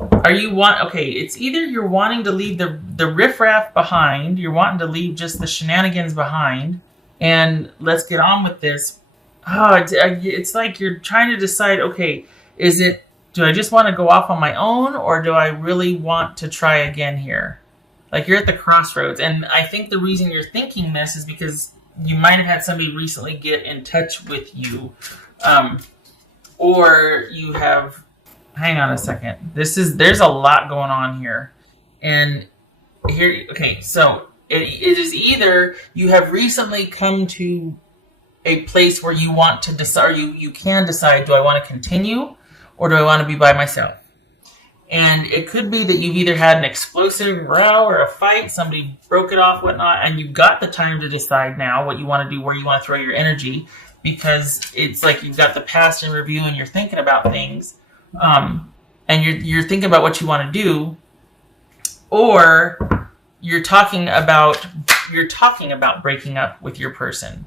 Okay, it's either you're wanting to leave the riffraff behind, you're wanting to leave just the shenanigans behind, and let's get on with this. It's like you're trying to decide, okay, do I just want to go off on my own, or do I really want to try again here? Like, you're at the crossroads, and I think the reason you're thinking this is because you might have had somebody recently get in touch with you, or you have. Hang on a second. There's a lot going on here, and here. Okay, so it is either you have recently come to a place where you want to decide, you can decide, do I want to continue, or do I want to be by myself? And it could be that you've either had an explosive row or a fight, somebody broke it off, whatnot, and you've got the time to decide now what you want to do, where you want to throw your energy, because it's like you've got the past in review and you're thinking about things, and you're thinking about what you want to do, or you're talking about breaking up with your person.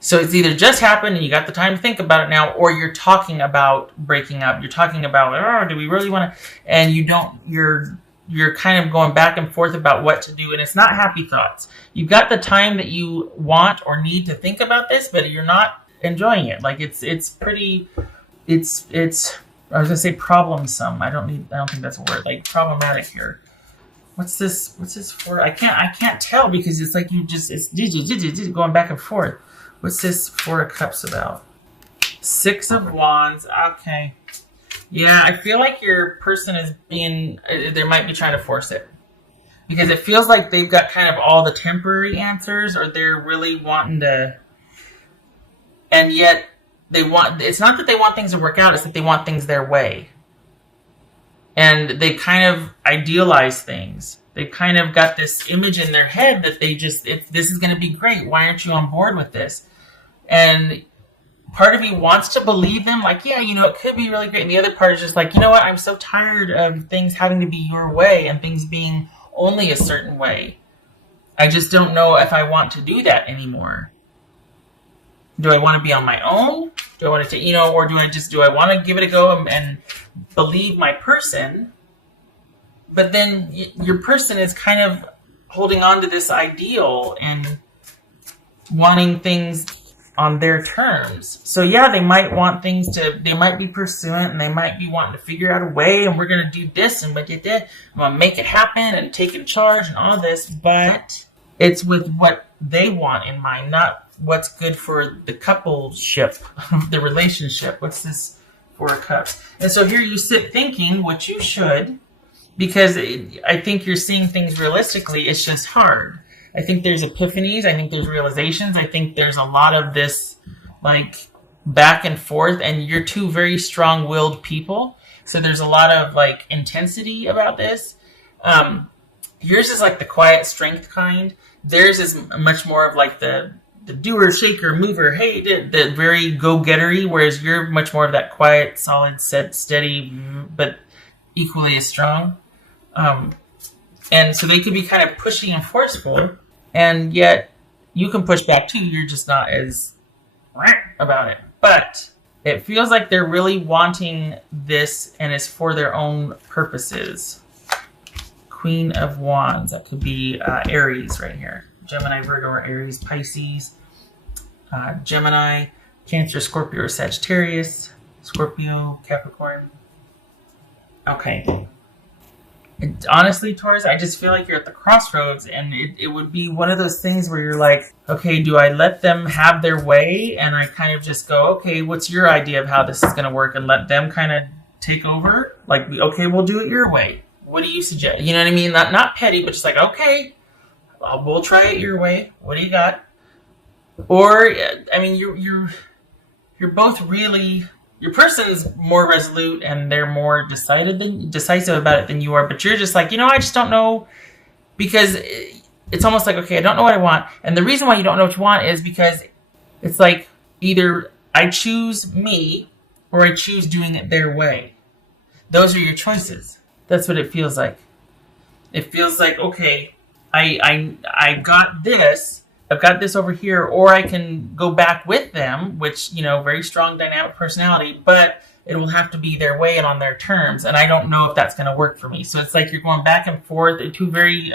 So it's either just happened and you got the time to think about it now, or you're talking about breaking up. You're talking about, do we really want to? And you don't. You're kind of going back and forth about what to do, and it's not happy thoughts. You've got the time that you want or need to think about this, but you're not enjoying it. Like it's pretty. It's. I was gonna say problemsome. I don't think that's a word. Like problematic here. What's this for? I can't tell because it's like it's going back and forth. What's this Four of Cups about? Six of Wands. Okay. Yeah, I feel like your person is they might be trying to force it. Because it feels like they've got kind of all the temporary answers, or they're really wanting to. And yet, it's not that they want things to work out, it's that they want things their way. And they kind of idealize things. They've kind of got this image in their head that this is going to be great. Why aren't you on board with this? And part of you wants to believe them, like, yeah, it could be really great. And the other part is just like, you know what? I'm so tired of things having to be your way and things being only a certain way. I just don't know if I want to do that anymore. Do I want to be on my own? Do I want to take, or do I want to give it a go and believe my person? But then your person is kind of holding on to this ideal and wanting things on their terms. So yeah, they might want they might be pursuant and they might be wanting to figure out a way, and we're going to do this and I'm going to make it happen and take in charge and all this, but it's with what they want in mind, not what's good for the coupleship, the relationship. What's this Four of Cups? And so here you sit thinking, which you should, because I think you're seeing things realistically. It's just hard. I think there's epiphanies. I think there's realizations. I think there's a lot of this like back and forth, and you're two very strong-willed people. So there's a lot of like intensity about this. Yours is like the quiet strength kind. Theirs is much more of like the doer, shaker, mover, hey, the very go-gettery, whereas you're much more of that quiet, solid, steady, but equally as strong. And so they could be kind of pushy and forceful, and yet you can push back too. You're just not as about it. But it feels like they're really wanting this, and it's for their own purposes. Queen of Wands. That could be Aries right here. Gemini, Virgo, or Aries, Pisces. Gemini, Cancer, Scorpio, or Sagittarius. Scorpio, Capricorn. Okay. Honestly, Taurus, I just feel like you're at the crossroads, and it would be one of those things where you're like, okay, do I let them have their way? And I kind of just go, okay, what's your idea of how this is going to work? And let them kind of take over? Like, okay, we'll do it your way. What do you suggest? You know what I mean? Not petty, but just like, okay, we'll try it your way. What do you got? Or, I mean, you're both really... Your person's more resolute and they're more decisive about it than you are, but you're just like, I just don't know, because it's almost like, okay, I don't know what I want. And the reason why you don't know what you want is because it's like either I choose me or I choose doing it their way. Those are your choices. That's what it feels like. It feels like, okay, I got this. I've got this over here, or I can go back with them, which, very strong dynamic personality, but it will have to be their way and on their terms. And I don't know if that's going to work for me. So it's like you're going back and forth. Two very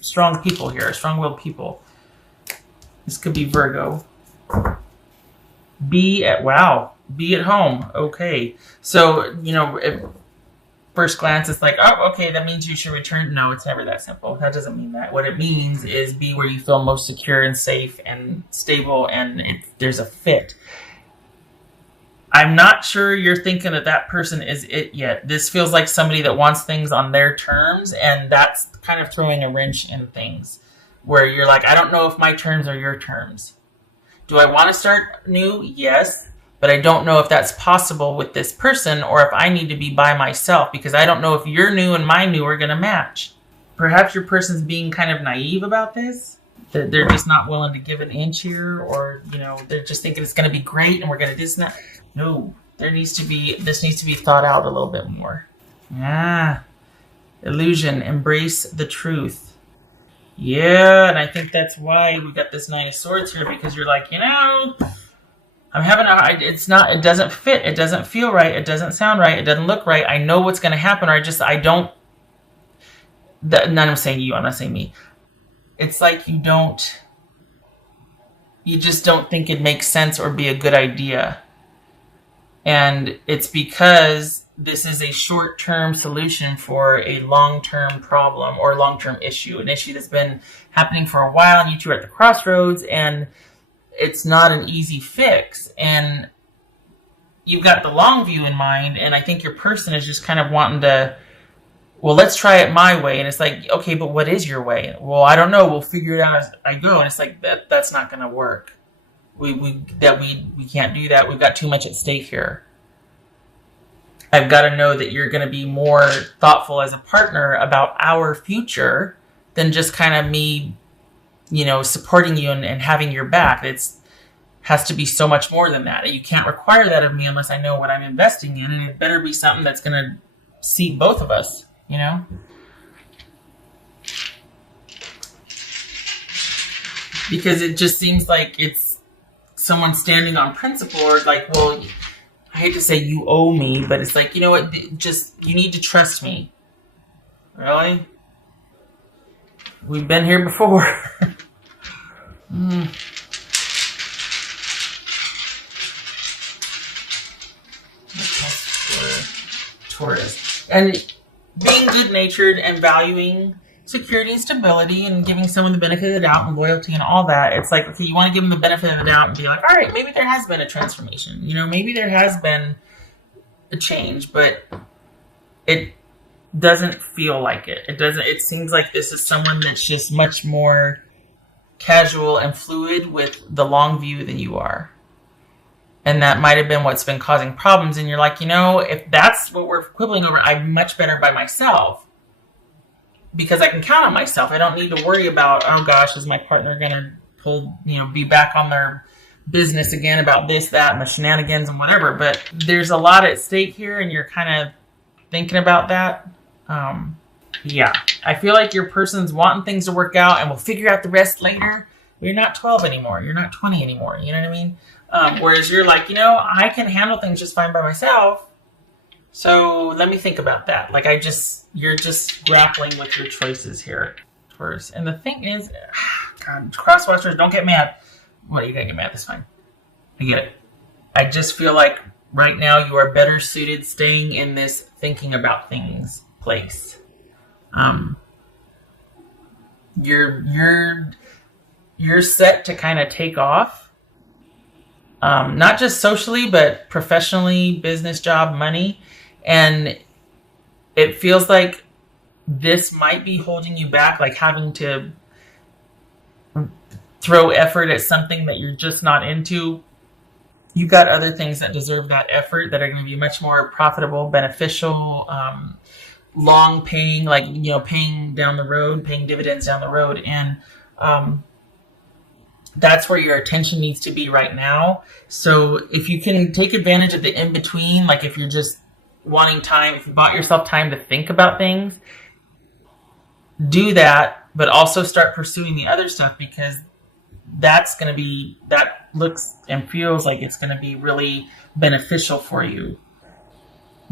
strong people here, strong-willed people. This could be Virgo. Be at home. Okay. So, at first glance, it's like, oh, okay, that means you should return. No, it's never that simple. That doesn't mean that. What it means is be where you feel most secure and safe and stable, and there's a fit. I'm not sure you're thinking that person is it yet. This feels like somebody that wants things on their terms, and that's kind of throwing a wrench in things where you're like, I don't know if my terms are your terms. Do I want to start new? Yes. But I don't know if that's possible with this person or if I need to be by myself because I don't know if your new and my new are going to match. Perhaps your person's being kind of naive about this. That they're just not willing to give an inch here, or, they're just thinking it's going to be great and we're going to do this and that. No, this needs to be thought out a little bit more. Illusion, embrace the truth. Yeah, and I think that's why we got this Nine of Swords here, because you're like, I'm having it doesn't fit, it doesn't feel right, it doesn't sound right, it doesn't look right, I know what's going to happen, or I'm saying you, I'm not saying me. It's like you just don't think it makes sense or be a good idea. And it's because this is a short-term solution for a long-term problem or long-term issue, an issue that's been happening for a while, and you two are at the crossroads, and it's not an easy fix. And you've got the long view in mind, and I think your person is just kind of wanting to, well, let's try it my way. And it's like, okay, but what is your way? Well, I don't know. We'll figure it out as I go. And it's like, that's not going to work. We can't do that. We've got too much at stake here. I've got to know that you're going to be more thoughtful as a partner about our future than just kind of me, supporting you and having your back. Has to be so much more than that. You can't require that of me unless I know what I'm investing in, and it better be something that's going to seat both of us, Because it just seems like it's someone standing on principle, or like, well, I hate to say you owe me, but it's like, you know what, you need to trust me. Really? We've been here before. Taurus. And being good-natured and valuing security and stability and giving someone the benefit of the doubt and loyalty and all that, it's like, okay, you want to give them the benefit of the doubt and be like, all right, maybe there has been a transformation. Maybe there has been a change, but it doesn't feel like it. It seems like this is someone that's just much more casual and fluid with the long view than you are. And that might have been what's been causing problems. And you're like, if that's what we're quibbling over, I'm much better by myself because I can count on myself. I don't need to worry about, oh gosh, is my partner going to be back on their business again about this, that, and the shenanigans and whatever. But there's a lot at stake here, and you're kind of thinking about that. I feel like your person's wanting things to work out and we'll figure out the rest later. You're not 12 anymore. You're not 20 anymore. You know what I mean? Whereas you're like, I can handle things just fine by myself. So let me think about that. Like you're just grappling with your choices here, Taurus. And the thing is, God, crosswatchers, don't get mad. What, you gotta get mad? That's fine. I get it. I just feel like right now you are better suited staying in this thinking about things place. You're set to kind of take off. Not just socially, but professionally, business, job, money. And it feels like this might be holding you back, like having to throw effort at something that you're just not into. You've got other things that deserve that effort that are going to be much more profitable, beneficial, long paying, like, paying down the road, paying dividends down the road. And, that's where your attention needs to be right now. So if you can take advantage of the in-between, like if you're just wanting time, if you bought yourself time to think about things, do that, but also start pursuing the other stuff, because that looks and feels like it's going to be really beneficial for you.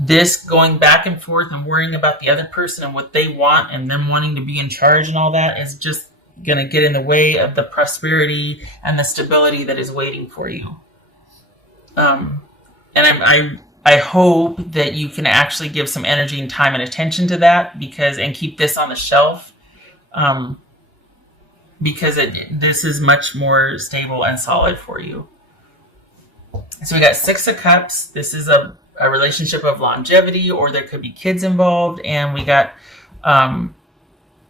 this going back and forth and worrying about the other person and what they want and them wanting to be in charge and all that is just going to get in the way of the prosperity and the stability that is waiting for you. And I hope that you can actually give some energy and time and attention to that and keep this on the shelf, because this is much more stable and solid for you. So we got 6 of Cups. This is a relationship of longevity, or there could be kids involved. And we got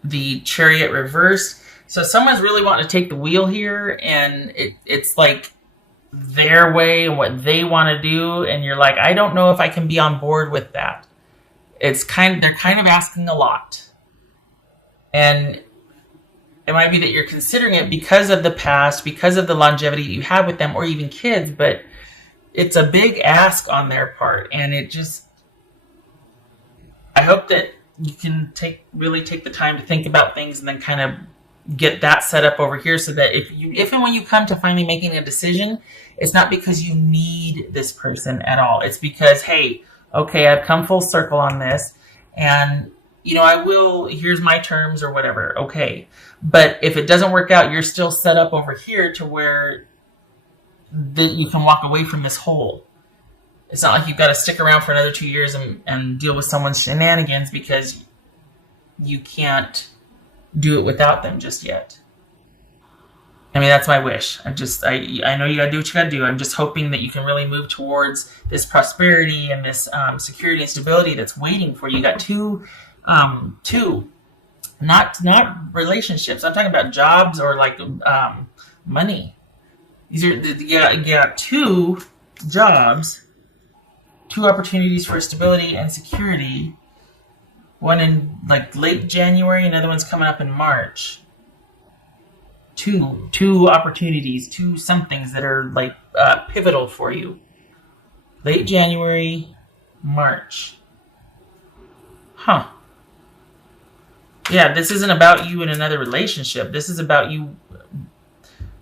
the Chariot reversed. So someone's really wanting to take the wheel here, and it's like their way and what they want to do. And you're like, I don't know if I can be on board with that. They're kind of asking a lot. And it might be that you're considering it because of the past, because of the longevity you have with them, or even kids, but it's a big ask on their part. And I hope that you can really take the time to think about things and then kind of get that set up over here, so that if and when you come to finally making a decision, it's not because you need this person at all. It's because, hey, okay, I've come full circle on this, and here's my terms or whatever. Okay. But if it doesn't work out, you're still set up over here to where you can walk away from this hole. It's not like you've got to stick around for another 2 years and deal with someone's shenanigans because you can't do it without them just yet. I mean, that's my wish. I know you got to do what you got to do. I'm just hoping that you can really move towards this prosperity and this security and stability that's waiting for you. You got two, not relationships. I'm talking about jobs or like money. You got 2 jobs, 2 opportunities for stability and security. One in like late January, another one's coming up in March. Two opportunities, 2 somethings that are like pivotal for you. Late January, March. Huh. Yeah, this isn't about you in another relationship. This is about you.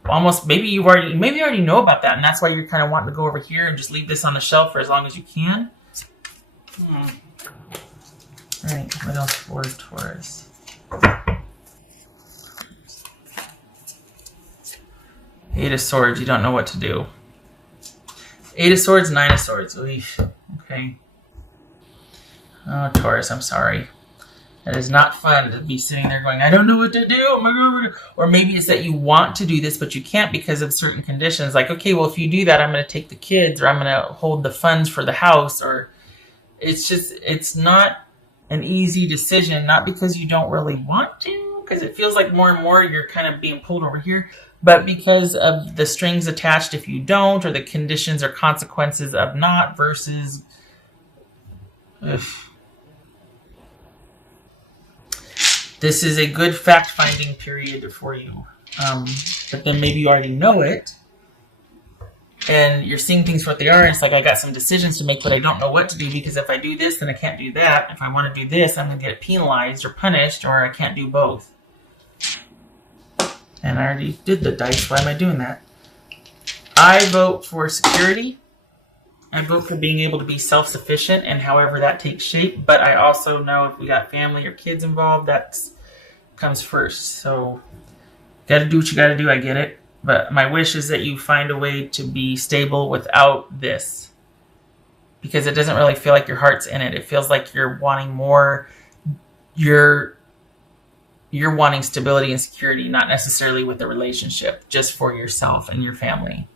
Almost, maybe you already know about that, and that's why you're kind of wanting to go over here and just leave this on the shelf for as long as you can. All right, what else for Taurus? Eight of Swords, you don't know what to do. 8 of Swords, 9 of Swords. Oof. Okay. Oh, Taurus, I'm sorry. It is not fun to be sitting there going, I don't know what to do. Oh my God. Or maybe it's that you want to do this, but you can't because of certain conditions. Like, okay, well, if you do that, I'm going to take the kids, or I'm going to hold the funds for the house. Or it's not an easy decision, not because you don't really want to, because it feels like more and more you're kind of being pulled over here, but because of the strings attached if you don't, or the conditions or consequences of not versus... Ugh. This is a good fact-finding period for you. But then maybe you already know it, and you're seeing things for what they are. It's like, I got some decisions to make, but I don't know what to do, because if I do this, then I can't do that. If I want to do this, I'm going to get penalized or punished, or I can't do both. And I already did the dice. Why am I doing that? I vote for security. I vote for being able to be self-sufficient, and however that takes shape. But I also know if we got family or kids involved, that comes first. So, got to do what you got to do. I get it. But my wish is that you find a way to be stable without this. Because it doesn't really feel like your heart's in it. It feels like you're wanting more. You're wanting stability and security, not necessarily with the relationship, just for yourself and your family.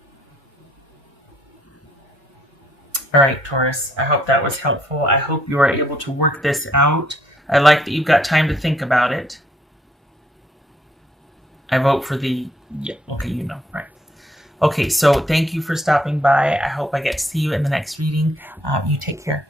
All right, Taurus, I hope that was helpful. I hope you are able to work this out. I like that you've got time to think about it. I vote for right. Okay, so thank you for stopping by. I hope I get to see you in the next reading. You take care.